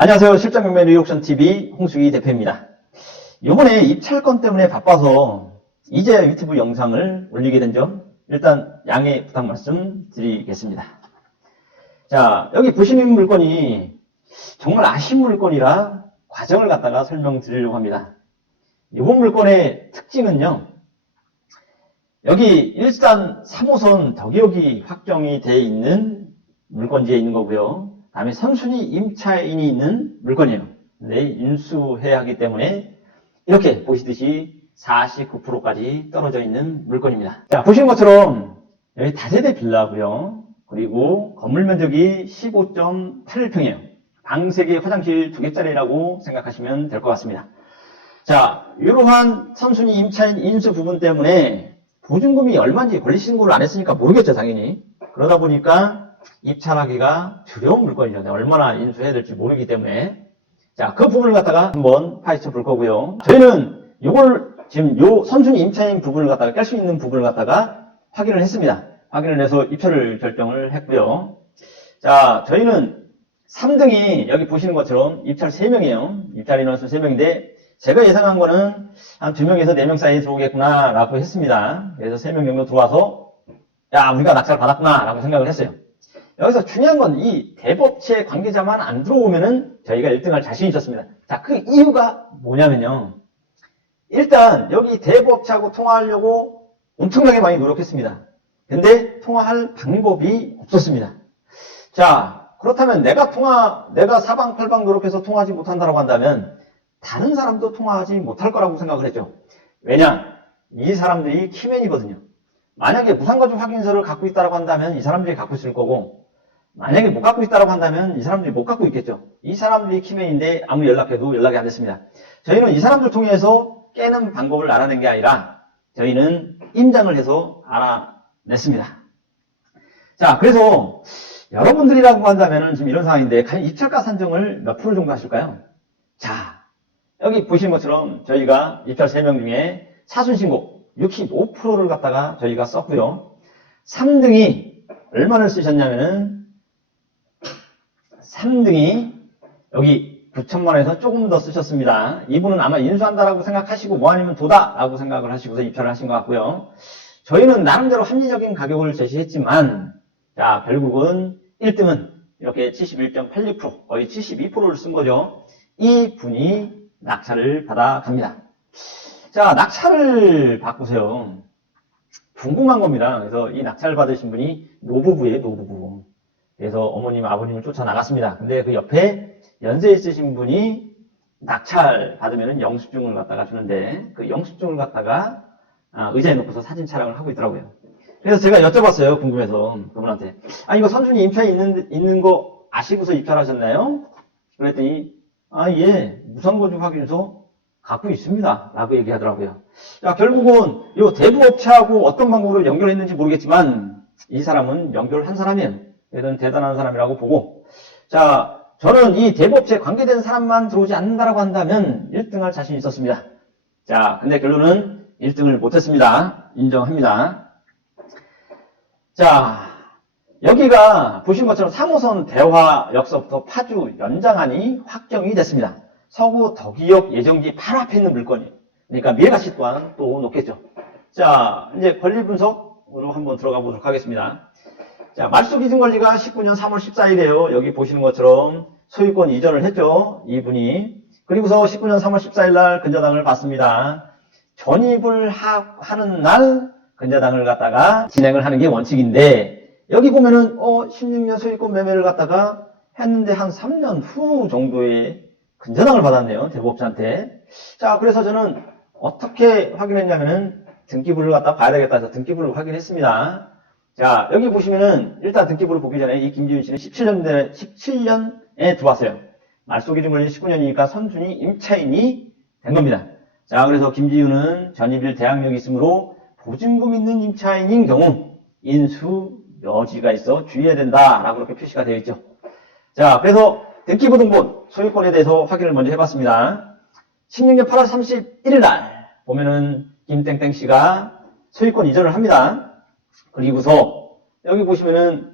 안녕하세요. 실장경매 뉴욕션 TV 홍수기 대표입니다. 이번에 입찰건 때문에 바빠서 이제야 유튜브 영상을 올리게 된 점 일단 양해 부탁 말씀 드리겠습니다. 자, 여기 보시는 물건이 정말 아쉬운 물건이라 과정을 갖다가 설명드리려고 합니다. 이번 물건의 특징은요. 여기 일산 3호선 덕여기 확정이 돼 있는 물건지에 있는 거고요. 다음에 선순위 임차인이 있는 물건이에요. 근데 인수해야 하기 때문에 이렇게 보시듯이 49%까지 떨어져 있는 물건입니다. 자, 보시는 것처럼 여기 다세대 빌라고요. 그리고 건물 면적이 15.8평이에요. 방 3개, 화장실 2개짜리라고 생각하시면 될 것 같습니다. 자, 이러한 선순위 임차인 인수 부분 때문에 보증금이 얼마인지 권리 신고를 안 했으니까 모르겠죠, 당연히. 그러다 보니까 입찰하기가 두려운 물건이죠. 내가 얼마나 인수해야 될지 모르기 때문에. 자, 그 부분을 갖다가 한번 파헤쳐 볼 거고요. 저희는 이걸 지금 요 선순위 임차인 부분을 갖다가 깰 수 있는 부분을 갖다가 확인을 했습니다. 확인을 해서 입찰을 결정을 했고요. 자, 저희는 3등이 여기 보시는 것처럼 입찰 3명이에요. 입찰 인원수 3명인데 제가 예상한 거는 한 2명에서 4명 사이에 들어오겠구나 라고 했습니다. 그래서 3명 정도 들어와서 야 우리가 낙찰 받았구나 라고 생각을 했어요. 여기서 중요한 건 이 대법체 관계자만 안 들어오면은 저희가 1등할 자신이 있었습니다. 자, 그 이유가 뭐냐면요. 일단 여기 대법체하고 통화하려고 엄청나게 많이 노력했습니다. 근데 통화할 방법이 없었습니다. 자, 그렇다면 내가 통화, 내가 사방팔방 노력해서 통화하지 못한다고 한다면 다른 사람도 통화하지 못할 거라고 생각을 했죠. 왜냐? 이 사람들이 키맨이거든요. 만약에 무상거주 확인서를 갖고 있다고 한다면 이 사람들이 갖고 있을 거고, 만약에 못 갖고 있다고 한다면 이 사람들이 못 갖고 있겠죠. 이 사람들이 키맨인데 아무 연락해도 연락이 안 됐습니다. 저희는 이 사람들 통해서 깨는 방법을 알아낸 게 아니라 저희는 임장을 해서 알아냈습니다. 자, 그래서 여러분들이라고 한다면 지금 이런 상황인데 과연 입찰가 산정을 몇 프로 정도 하실까요? 자, 여기 보시는 것처럼 저희가 입찰 3명 중에 사순신고 65%를 갖다가 저희가 썼고요. 3등이 얼마를 쓰셨냐면은 3등이 여기 9천만 원에서 조금 더 쓰셨습니다. 이분은 아마 인수한다라고 생각하시고 뭐 아니면 도다라고 생각을 하시고서 입찰을 하신 것 같고요. 저희는 나름대로 합리적인 가격을 제시했지만 자 결국은 1등은 이렇게 71.86% 거의 72%를 쓴 거죠. 이 분이 낙찰을 받아갑니다. 자, 낙찰을 바꾸세요. 궁금한 겁니다. 그래서 이 낙찰 받으신 분이 노부부예요, 노부부. 그래서 어머님, 아버님을 쫓아나갔습니다. 근데 그 옆에 연세 있으신 분이 낙찰 받으면 영수증을 갖다가 주는데 그 영수증을 갖다가 아, 의자에 놓고서 사진 촬영을 하고 있더라고요. 그래서 제가 여쭤봤어요, 궁금해서 그분한테. 아, 이거 선순위 입찰 있는, 있는 거 아시고서 입찰하셨나요? 그랬더니, 아, 예, 무상거주 확인서 갖고 있습니다. 라고 얘기하더라고요. 자, 결국은 이 대부업체하고 어떤 방법으로 연결했는지 모르겠지만 이 사람은 연결한 사람이에요. 얘는 대단한 사람이라고 보고 자, 저는 이 대부업체 관계된 사람만 들어오지 않는다라고 한다면 1등할 자신이 있었습니다. 자, 근데 결론은 1등을 못했습니다. 인정합니다. 자, 여기가 보시는 것처럼 3호선 대화 역서부터 파주 연장안이 확정이 됐습니다. 서구 덕이역 예정지 바로 앞에 있는 물건이에요. 그러니까 미래가치 또한 또 놓겠죠. 자, 이제 권리 분석으로 한번 들어가 보도록 하겠습니다. 자, 말소 기준 권리가 19년 3월 14일이에요. 여기 보시는 것처럼 소유권 이전을 했죠. 이분이. 그리고서 19년 3월 14일 날 근저당을 받습니다. 전입을 하, 하는 날 근저당을 갖다가 진행을 하는 게 원칙인데 여기 보면은 어 16년 소유권 매매를 갖다가 했는데 한 3년 후 정도에 근저당을 받았네요. 대법자한테. 자, 그래서 저는 어떻게 확인했냐면은 등기부를 갖다 봐야 되겠다 해서 등기부를 확인했습니다. 자, 여기 보시면은 일단 등기부를 보기 전에 이 김지윤 씨는 17년, 17년에 들어왔어요. 말소 기준 권리 19년이니까 선순위 임차인이 된 겁니다. 자, 그래서 김지윤은 전입일 대항력이 있으므로 보증금 있는 임차인인 경우 인수 여지가 있어 주의해야 된다라고 그렇게 표시가 되어 있죠. 자, 그래서 등기부 등본 소유권에 대해서 확인을 먼저 해봤습니다. 16년 8월 31일 날 보면은 김땡땡 씨가 소유권 이전을 합니다. 그리고서 여기 보시면은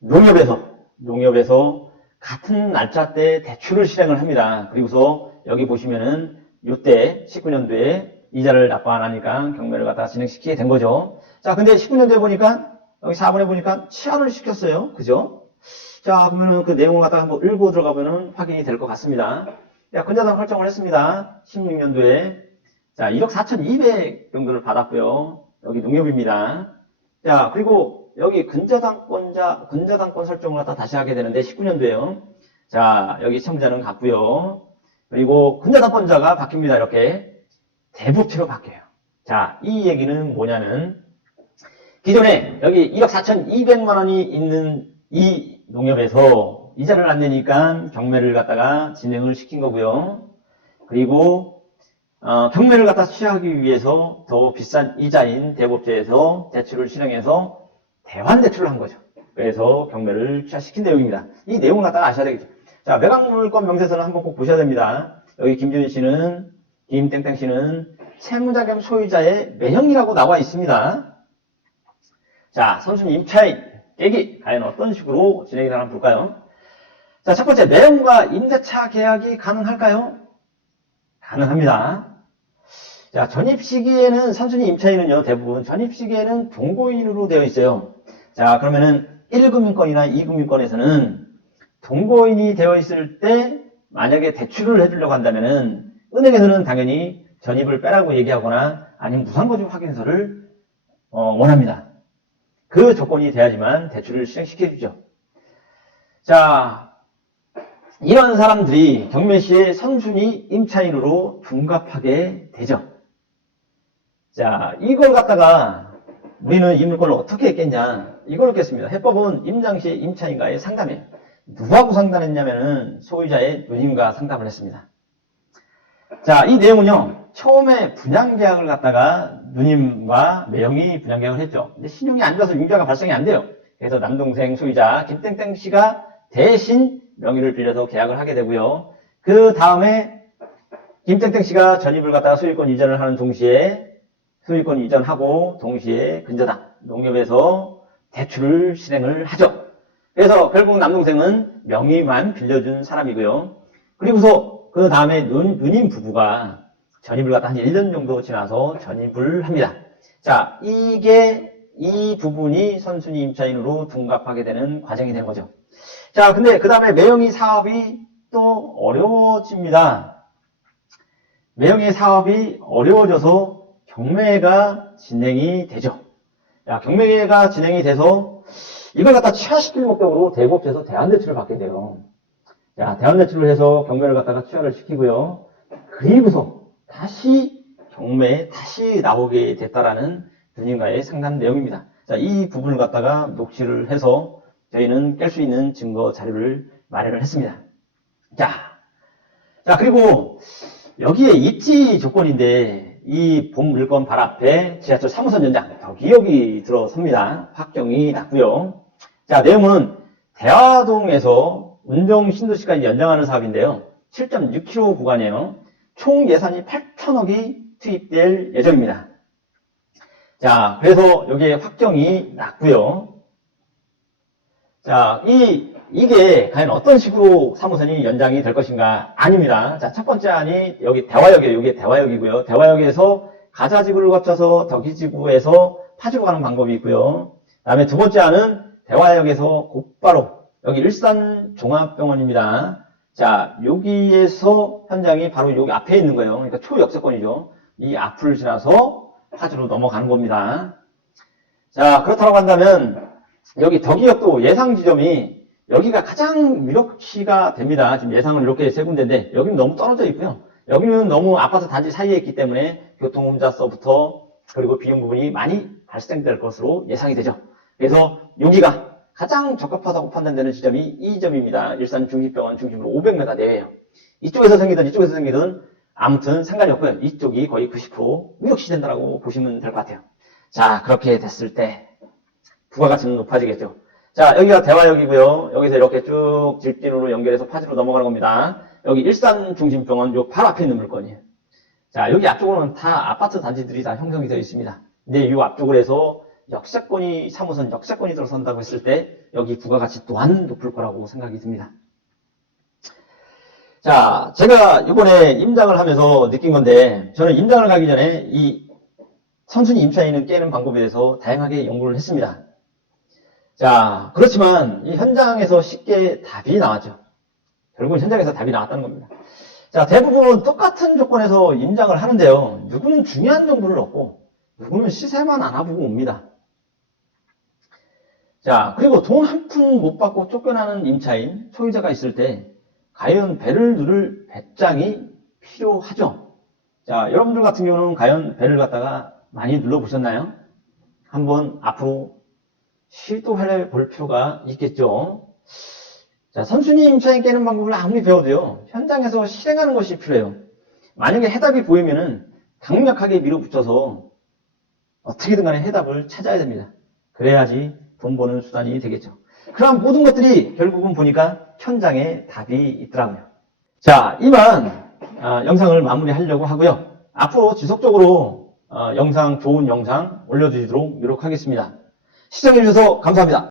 농협에서 농협에서 같은 날짜 때 대출을 실행을 합니다. 그리고서 여기 보시면은 이때 19년도에 이자를 납부 안 하니까 경매를 갖다가 진행시키게 된 거죠. 자, 근데 19년도에 보니까 여기 4번에 보니까 치안을 시켰어요. 그죠? 자, 그러면은 그 내용을 갖다가 한번 읽고 들어가면은 확인이 될 것 같습니다. 자, 근저당 설정을 했습니다. 16년도에. 자, 1억 4,200 정도를 받았고요. 여기 농협입니다. 자, 그리고 여기 근저당권자, 근저당권 설정을 갖다 다시 하게 되는데 19년도에요. 자, 여기 시청자는 같고요. 그리고 근저당권자가 바뀝니다. 이렇게 대부피로 바뀌어요. 자, 이 얘기는 뭐냐는 기존에 여기 1억 4,200만 원이 있는 이 농협에서 이자를 안 내니까 경매를 갖다가 진행을 시킨 거고요. 그리고 어, 경매를 갖다 취하기 위해서 더 비싼 이자인 대법제에서 대출을 실행해서 대환 대출을 한 거죠. 그래서 경매를 취하시킨 내용입니다. 이 내용을 갖다가 아셔야 되겠죠. 자, 매각물권 명세서는 한번 꼭 보셔야 됩니다. 여기 김준희 씨는, 김땡땡 씨는 채무자 겸 소유자의 매형이라고 나와 있습니다. 자, 선순위 임차인 깨기 과연 어떤 식으로 진행이 되나 볼까요? 자, 첫 번째 매형과 임대차 계약이 가능할까요? 가능합니다. 자, 전입 시기에는 선순위 임차인은요, 대부분 전입 시기에는 동거인으로 되어 있어요. 자, 그러면은 1금융권이나 2금융권에서는 동거인이 되어 있을 때 만약에 대출을 해주려고 한다면은 은행에서는 당연히 전입을 빼라고 얘기하거나 아니면 무상거주 확인서를 어, 원합니다. 그 조건이 돼야지만 대출을 실행시켜주죠. 자, 이런 사람들이 경매 시에 선순위 임차인으로 둔갑하게 되죠. 자, 이걸 갖다가 우리는 임물권을 어떻게 했겠냐. 이걸 했겠습니다. 해법은 임장 시에 임차인과의 상담이에요. 누구하고 상담했냐면은 소유자의 누님과 상담을 했습니다. 자, 이 내용은요. 처음에 분양계약을 갖다가 누님과 매형이 분양계약을 했죠. 근데 신용이 안 좋아서 융자가 발생이 안 돼요. 그래서 남동생 소유자 김땡땡 씨가 대신 명의를 빌려서 계약을 하게 되고요. 그 다음에 김땡땡 씨가 전입을 갖다가 소유권 이전을 하는 동시에 소유권 이전하고 동시에 근저당 농협에서 대출을 실행을 하죠. 그래서 결국 남동생은 명의만 빌려준 사람이고요. 그리고서 그 다음에 누, 누님 부부가 전입을 갖다 한 1년 정도 지나서 전입을 합니다. 자, 이게 이 부분이 선순위 임차인으로 둔갑하게 되는 과정이 되는 거죠. 자, 근데 그 다음에 매형이 사업이 또 어려워집니다. 매형의 사업이 어려워져서 경매가 진행이 되죠. 야, 경매가 진행이 돼서 이걸 갖다 취하시킬 목적으로 대법제에서 대안대출을 받게 돼요. 자, 대안대출을 해서 경매를 갖다가 취하를 시키고요. 그리고서 다시 경매에 다시 나오게 됐다라는 누님과의 상담 내용입니다. 자, 이 부분을 갖다가 녹취를 해서 저희는 깰 수 있는 증거 자료를 마련을 했습니다. 자, 자, 그리고 여기에 입지 조건인데 이 본 물건 발 앞에 지하철 3호선 연장 여기 들어섭니다. 확정이 났고요. 자, 내용은 대화동에서 운정 신도시까지 연장하는 사업인데요. 7.6km 구간이에요. 총 예산이 8천억이 투입될 예정입니다. 자, 그래서 여기에 확정이 났고요. 자, 이, 이게 과연 어떤 식으로 3호선이 연장이 될 것인가? 아닙니다. 자, 첫 번째 안이 여기 대화역이에요. 여기 대화역이고요. 대화역에서 가자지구를 거쳐서 덕이지구에서 파주로 가는 방법이 있고요. 그 다음에 두 번째 안은 대화역에서 곧바로 여기 일산 종합병원입니다. 자, 여기에서 현장이 바로 여기 앞에 있는 거예요. 그러니까 초역세권이죠. 이 앞을 지나서 파주로 넘어가는 겁니다. 자, 그렇다고 한다면 여기 덕이역 도 예상 지점이 여기가 가장 위력시가 됩니다. 지금 예상은 이렇게 세 군데인데 여기는 너무 떨어져 있고요. 여기는 너무 아파트 단지 사이에 있기 때문에 교통혼자서부터 그리고 비용 부분이 많이 발생될 것으로 예상이 되죠. 그래서 여기가 가장 적합하다고 판단되는 지점이 이 점입니다. 일산 중기병원 중심으로 500m 내외예요. 이쪽에서 생기든 이쪽에서 생기든 아무튼 상관이 없고요. 이쪽이 거의 90% 위력시 된다고 보시면 될 것 같아요. 자, 그렇게 됐을 때 부가 가치는 높아지겠죠. 자, 여기가 대화역이고요. 여기서 이렇게 쭉 질진으로 연결해서 파지로 넘어가는 겁니다. 여기 일산 중심병원 요 바로 앞에 있는 물건이에요. 자, 여기 앞쪽으로는 다 아파트 단지들이 다 형성이 되어 있습니다. 근데 이 앞쪽으로 해서 역세권이 3호선 역세권이 들어선다고 했을 때 여기 부가가치 또한 높을 거라고 생각이 듭니다. 자, 제가 이번에 임장을 하면서 느낀 건데, 저는 임장을 가기 전에 이 선순위 임차인을 깨는 방법에 대해서 다양하게 연구를 했습니다. 자, 그렇지만 이 현장에서 쉽게 답이 나왔죠. 결국은 현장에서 답이 나왔다는 겁니다. 자, 대부분 똑같은 조건에서 임장을 하는데요. 누구는 중요한 정보를 얻고, 누구는 시세만 알아보고 옵니다. 자, 그리고 돈 한 푼 못 받고 쫓겨나는 임차인, 소유자가 있을 때, 과연 배를 누를 배짱이 필요하죠? 자, 여러분들 같은 경우는 과연 배를 갖다가 많이 눌러보셨나요? 한번 앞으로 시도해 볼 필요가 있겠죠? 자, 선순위 임차인 깨는 방법을 아무리 배워도요, 현장에서 실행하는 것이 필요해요. 만약에 해답이 보이면은 강력하게 밀어붙여서 어떻게든 간에 해답을 찾아야 됩니다. 그래야지 돈 버는 수단이 되겠죠. 그럼 모든 것들이 결국은 보니까 현장에 답이 있더라고요. 자, 이만 아, 영상을 마무리하려고 하고요. 앞으로 지속적으로 어, 영상, 좋은 영상 올려주시도록 노력하겠습니다. 시청해주셔서 감사합니다.